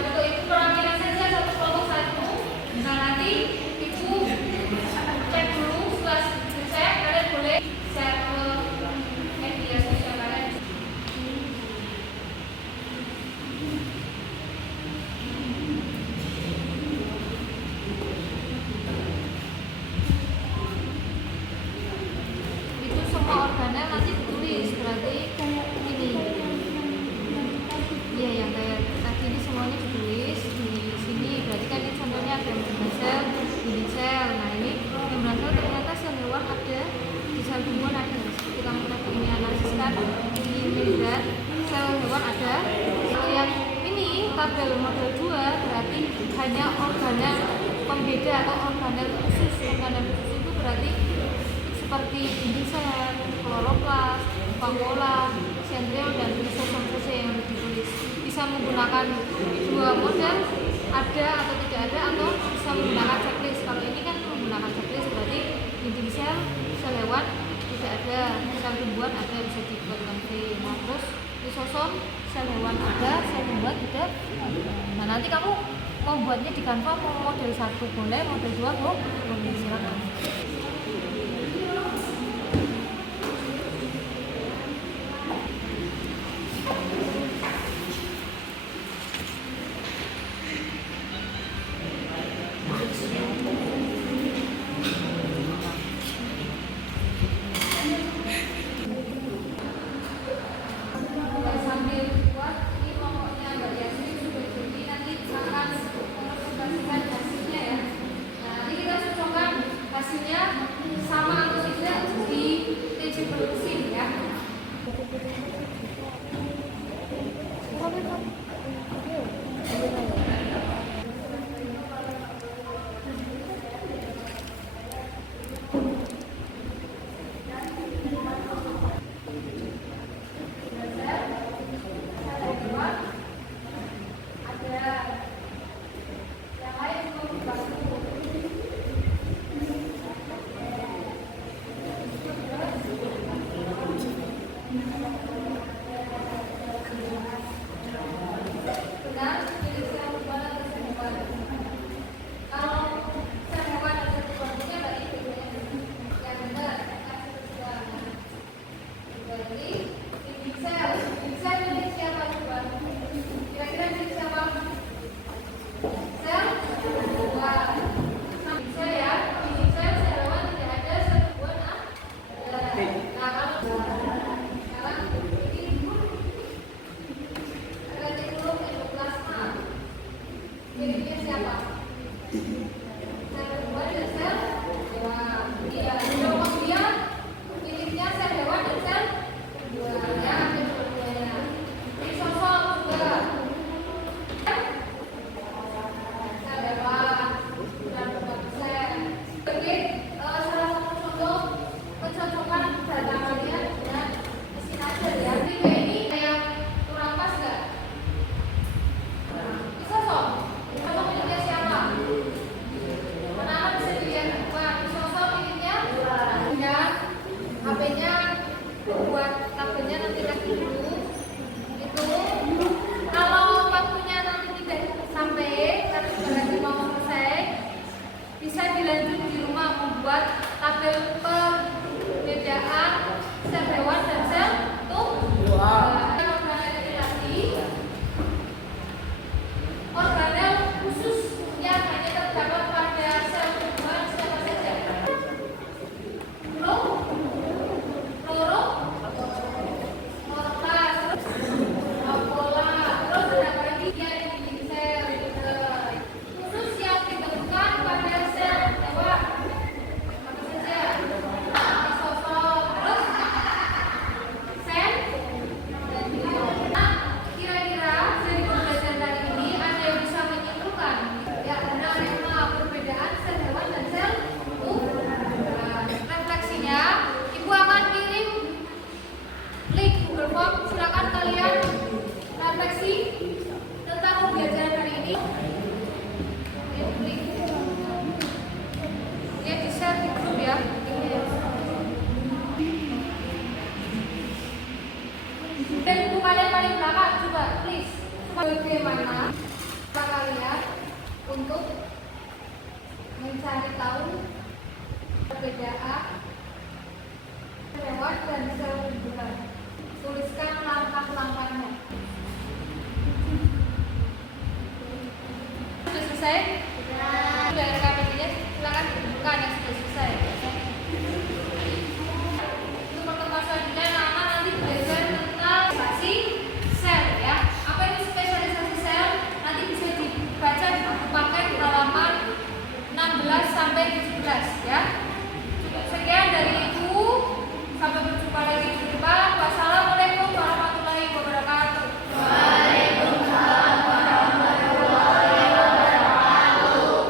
untuk itu perwakilan saja satu kelompok satu. Nah nanti ibu cek dulu, setelah cek kalian boleh share ke media sosial kalian. Itu semua organel nanti ditulis, berarti ini. Iya, yang kayak tadi ini semuanya ditulis di sini. Berarti kan ini contohnya ada membran sel, dinding sel. Nah ini membran sel ternyata sel hewan ada, di sel tumbuhan ada. Seperti kamu tadi ini analisis kan, ini membran sel hewan ada. Kalau yang ini tabel model 2 berarti hanya organel pembeda atau organel khusus. Organel khusus itu berarti seperti dinding sel, kloroplas, vakuola, sentriol, dan lisosom saja yang ditulis. Bisa menggunakan dua model, ada atau tidak ada, atau bisa menggunakan checklist. Kalau ini kan menggunakan checklist berarti dinding sel, sel hewan tidak ada, sel tumbuhan ada, bisa dibuatkan V. Nah terus lisosom, sel hewan ada, sel tumbuhan tidak ada. Nah nanti kamu mau buatnya di Canva, mau model 1 boleh, model 2 boleh, silakan. Sambil buat ini pokoknya Mbak Yasmin sudah jadi, nanti akan presentasikan hasilnya ya. Nah nanti kita cocokkan hasilnya untuk mencari tahu perbedaan lewat dan sel tubuhan. Tuliskan langkah-langkahnya. Sudah selesai? Sudah RKPD-nya silakan dibuka yang sudah selesai. Untuk pertemuan selanjutnya nanti belajar tentang spesialisasi sel ya. Apa itu spesialisasi sel? Nanti bisa dibaca di buku paket halaman 16 sampai 17 ya.